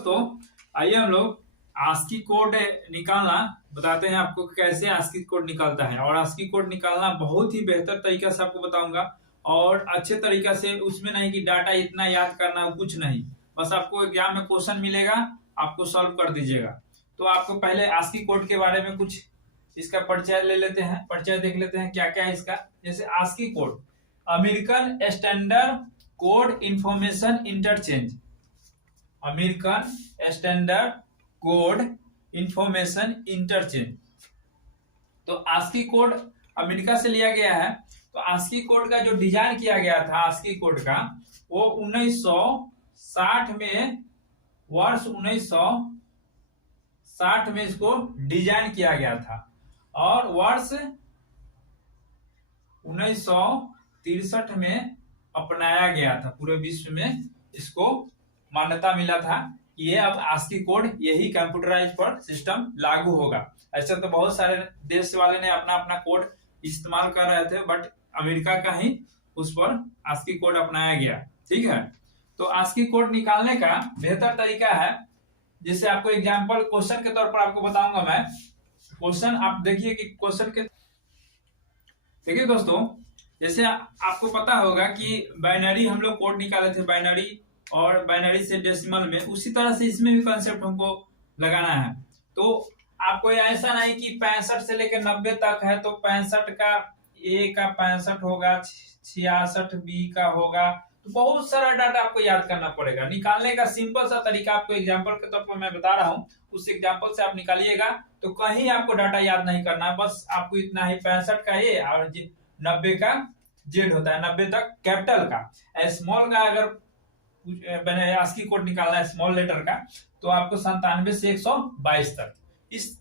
दोस्तों, आइए हम लोग आस्की कोड निकालना बताते हैं आपको कि कैसे आस्की कोड निकलता है। और आस्की कोड निकालना बहुत ही बेहतर तरीका से आपको बताऊंगा और अच्छे तरीका से। उसमें नहीं कि डाटा इतना याद करना, कुछ नहीं, बस आपको एग्जाम में क्वेश्चन मिलेगा, आपको सॉल्व कर दीजिएगा। तो आपको पहले आस्की कोड के बारे में कुछ इसका परिचय ले लेते हैं, परिचय देख लेते हैं क्या क्या है इसका। जैसे ASCII code, American standard code information interchange, American standard code information interchange. तो आस्की कोड अमेरिका से लिया गया है। तो आस्की कोड का जो डिजाइन किया गया था आस्की कोड का, वो 1960 में, वर्ष 1960 में इसको डिजाइन किया गया था और वर्ष 1963 में अपनाया गया था। पूरे विश्व में इसको मान्यता मिला था कि ये अब आस्की कोड यही कंप्यूटराइज पर सिस्टम लागू होगा। ऐसे तो बहुत सारे देश वाले ने अपना अपना कोड इस्तेमाल कर रहे थे, बट अमेरिका का ही उस पर आस्की कोड अपनाया गया। ठीक है, तो आस्की कोड निकालने का बेहतर तरीका है, जिससे आपको एग्जाम्पल क्वेश्चन के तौर पर आपको बताऊंगा मैं। क्वेश्चन आप देखिए कि क्वेश्चन के, देखिए दोस्तों, जैसे आपको पता होगा कि बाइनरी हम लोग कोड निकाले थे, बाइनरी और बाइनरी से डेसिमल में, उसी तरह से इसमें भी कंसेप्ट हमको लगाना है। तो आपको ऐसा नहीं कि 65 से लेकर 90 तक है तो 65 का ए का 65 होगा, 66 बी का होगा, तो बहुत सारा डाटा आपको याद करना पड़ेगा। निकालने का सिंपल सा तरीका आपको एग्जांपल के तौर पर मैं बता रहा हूँ, उस एग्जांपल से आप निकालिएगा। तो कहीं आपको डाटा याद नहीं करना, बस आपको इतना ही 65 का ए और 90 का जेड होता है, 90 तक कैपिटल का। स्मॉल का अगर आस्की कोड निकालना है स्मॉल लेटर का, तो आपको 97 से 122 तक,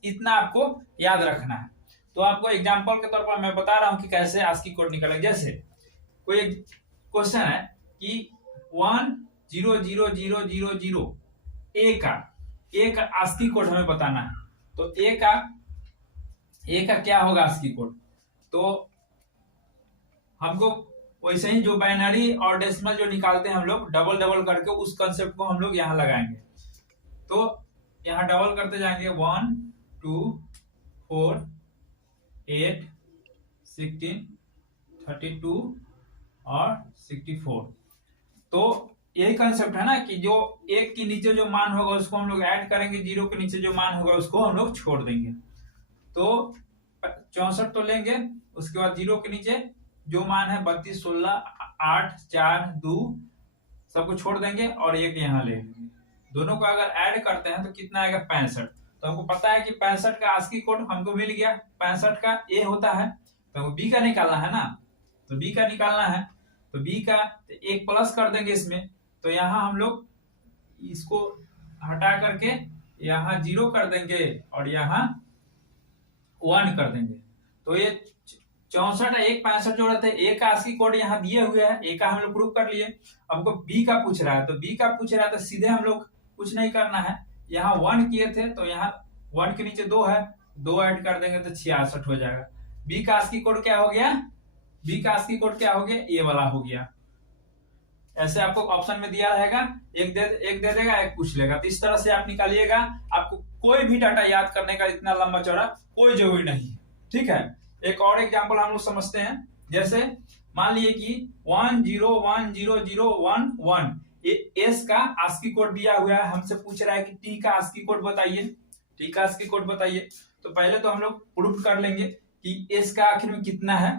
इतना आपको याद रखना है। तो आपको एग्जांपल के तौर पर मैं बता रहा हूं कि कैसे आस्की कोड निकालेंगे। जैसे कोई क्वेश्चन है कि 100000 ए का आस्की कोड हमें बताना है। तो ए का क्या होगा आस्की कोड, तो हमको वैसे ही जो बाइनरी और डेसिमल जो निकालते हैं हम लोग डबल डबल करके, उस कंसेप्ट को हम लोग यहाँ लगाएंगे। तो यहाँ डबल करते जाएंगे, 1 2 4 8 16 32 और 64। तो यही कंसेप्ट है ना कि जो एक के नीचे जो मान होगा उसको हम लोग ऐड करेंगे, 0 के नीचे जो मान होगा उसको हम लोग छोड़ देंगे। तो 64 तो लेंगे, उसके बाद 0 के नीचे जो मान है 32 16 8 4 2 सबको छोड़ देंगे और एक यहाँ ले लेंगे। दोनों को अगर ऐड करते हैं तो कितना आएगा, 65। तो हमको पता है कि 65 का आस्की कोड हमको मिल गया। 65 का ए होता है, तो हमको बी का निकालना है ना, तो बी का निकालना है। तो बी का तो एक प्लस कर देंगे इसमें, तो यहाँ हम लोग इसको हटा करके यहाँ 0 कर देंगे और यहाँ 1 कर देंगे। तो ये 64 एक 65 जोड़े थे। ए का आस्की कोड यहाँ दिए हुए है, ए का हम लोग प्रूव कर लिए। हमको बी का पूछ रहा है, तो बी का पूछ रहा है तो सीधे हम लोग कुछ नहीं करना है, यहाँ 1 किए थे तो यहाँ 1 के नीचे 2 है, 2 ऐड कर देंगे तो 66 हो जाएगा। बी का आस्की कोड क्या हो गया, बी का आस्की कोड क्या हो गया, ए वाला हो गया। ऐसे आपको ऑप्शन में दिया रहेगा, एक दे देगा, एक पूछ लेगा। तो इस तरह से आप निकालिएगा। आपको कोई भी डाटा याद करने का इतना लंबा चौड़ा कोई जरूरी नहीं है। ठीक है, एक और एग्जांपल हम लोग समझते हैं। जैसे मान लिए कि 101001 एस का आस्की कोड दिया हुआ है, हमसे पूछ रहा है कि टी का आस्की कोड बताइए, टी का आस्की कोड बताइए। तो पहले तो हम लोग प्रूफ कर लेंगे कि एस का आखिर में कितना है,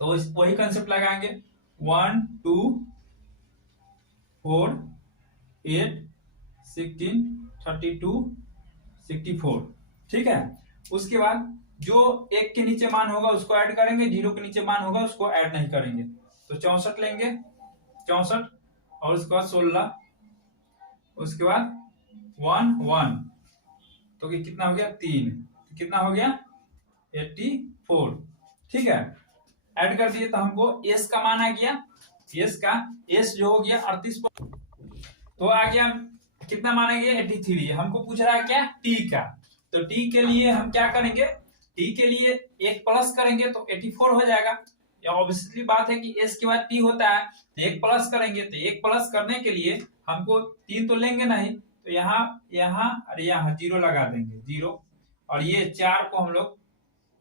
तो वही कंसेप्ट लगाएंगे, 1 2 4 8 16 32 64। ठीक है, उसके बाद जो एक के नीचे मान होगा उसको ऐड करेंगे, 0 के नीचे मान होगा उसको ऐड नहीं करेंगे। तो 64 लेंगे, 64 और उसके बाद 16, उसके बाद 1 1, तो कितना हो गया 3, तो कितना हो गया 84। ठीक है, ऐड कर दिए तो हमको एस का मान आ गया, एस जो हो गया 38, तो आ गया कितना मान आ गया 83। हमको पूछ रहा है क्या, टी का। तो टी के लिए हम क्या करेंगे, टी के लिए एक प्लस करेंगे तो 84 हो जाएगा। ये ऑब्वियसली बात है कि एस के बाद टी होता है, तो एक प्लस करेंगे, तो एक प्लस करने के लिए हमको 3 तो लेंगे नहीं, तो यहाँ यहाँ और यहाँ 0 लगा देंगे, 0, और ये 4 को हम लोग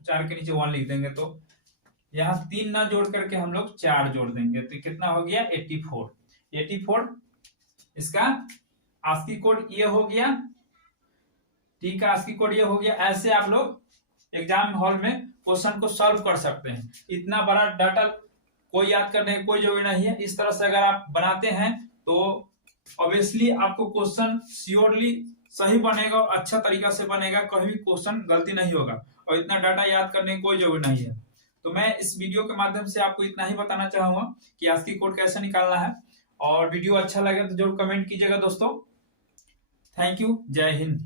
4 के नीचे 1 लिख देंगे, तो यहाँ 3 ना जोड़ करके हम लोग 4 जोड़ देंगे, तो कितना हो गया 84। इसका आस्की कोड ये हो गया, टी का आस्की कोड ये हो गया। ऐसे आप लोग एग्जाम हॉल में क्वेश्चन को सॉल्व कर सकते हैं। इतना बड़ा डाटा कोई याद करने की कोई जरूरी नहीं है। इस तरह से अगर आप बनाते हैं तो ऑब्वियसली आपको क्वेश्चन श्योरली सही बनेगा और अच्छा तरीका से बनेगा, कहीं भी क्वेश्चन गलती नहीं होगा, और इतना डाटा याद करने की कोई जरूरी नहीं है। तो मैं इस वीडियो के माध्यम से आपको इतना ही बताना चाहूंगा कि आस्की कोड कैसे निकालना है, और वीडियो अच्छा लगे तो जरूर कमेंट कीजिएगा दोस्तों। थैंक यू, जय हिंद।